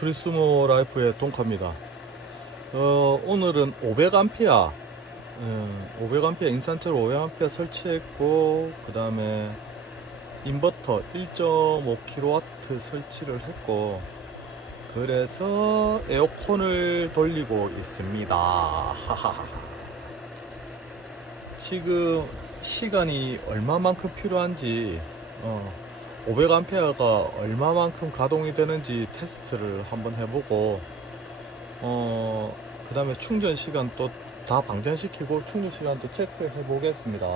투리스모 라이프의 동카입니다. 오늘은 500A, 500A 인산철 500A 설치했고, 그 다음에 인버터 1.5kW 설치를 했고, 그래서 에어컨을 돌리고 있습니다. 지금 시간이 얼마만큼 필요한지, 500A가 얼마만큼 가동이 되는지 테스트를 한번 해보고, 그 다음에 충전 시간 또 다 방전시키고 충전 시간도 체크해 보겠습니다.